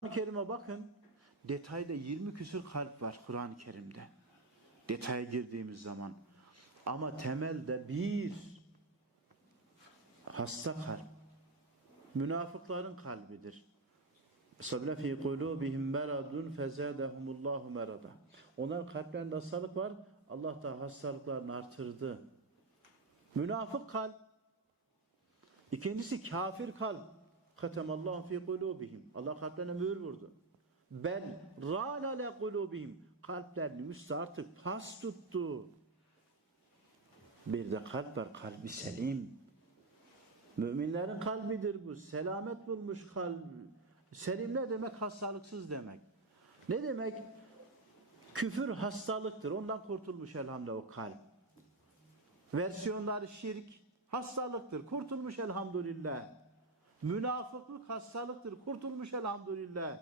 Kur'an-ı Kerim'e bakın. Detayda 20 küsür kalp var Kur'an-ı Kerim'de. Detaya girdiğimiz zaman. Ama temelde bir hasta kalp. Münafıkların kalbidir. Sabla fi kulubihim meradun fezadahumullahu merada. Onlar kalplerinde hastalık var. Allah da hastalıklarını artırdı. Münafık kalp. İkincisi kafir kalp. Hatemallahu fi kulubihim. Allah kalplerine mühür vurdu. Bel ran ala kulubihim. Kalplerini üstü artık pas tuttu. Bir de kalp var. Kalbi selim. Müminlerin kalbidir bu. Selamet bulmuş kalp. Selim ne demek? Hastalıksız demek. Ne demek? Küfür hastalıktır. Ondan kurtulmuş elhamdülillah o kalp. Versiyonları şirk hastalıktır. Kurtulmuş elhamdülillah. Münafıklık hastalıktır. Kurtulmuş elhamdülillah.